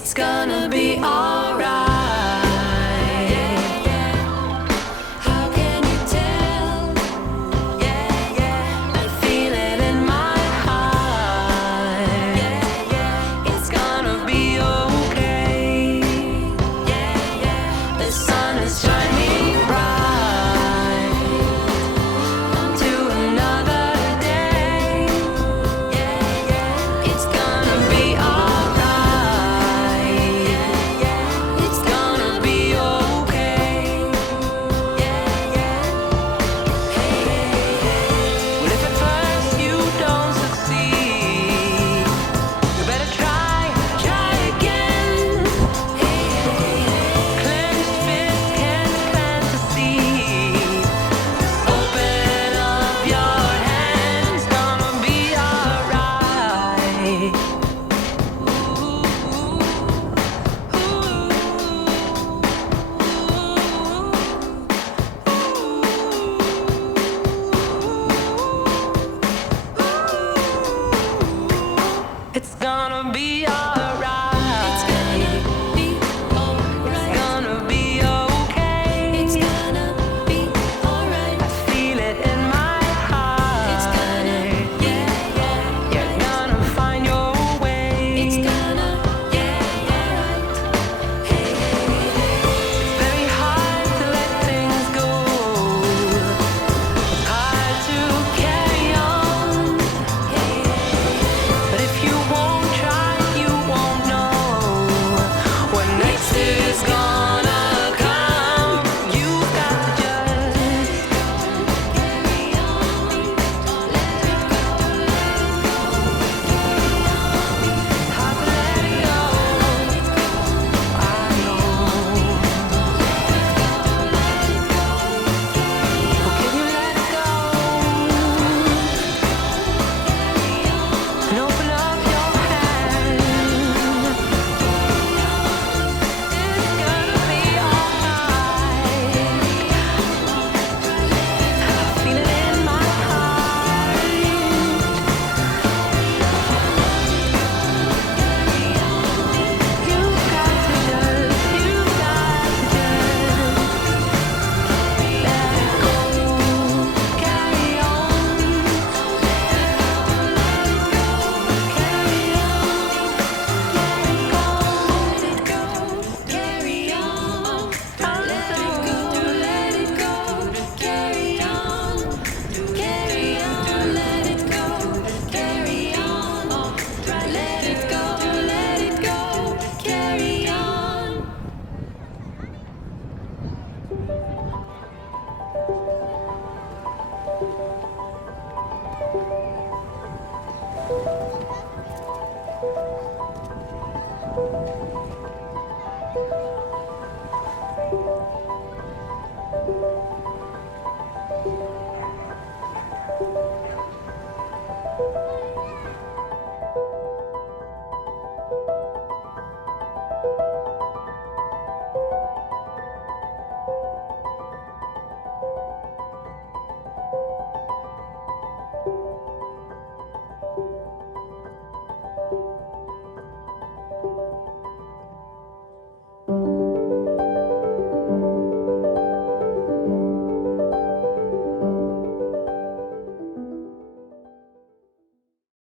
It's gonna be alright. How can you tell? I feel it in my heart. It's gonna be okay. The sun is shining bright onto another day. It's gonna be alright. It's gonna be okay. Well, if at first you don't succeed, you better try again. Clenched fist can't fantasy. Open up your hands, gonna be alright. It's gonna be alright. It's gonna be alright. It's gonna be okay. It's gonna be alright. I feel it in my heart. It's gonna You're gonna find your way. It's gonna alright. It's very hard to let things go. It's hard to carry on. But if you won't try, you won't know what next is gonna come. You've got to just carry on. Let it go. Hard to let it go. I know. Oh, can you let it go? And open up your hand. It's gonna be alright. I feel it in my heart. You've got to just let it go. Carry on.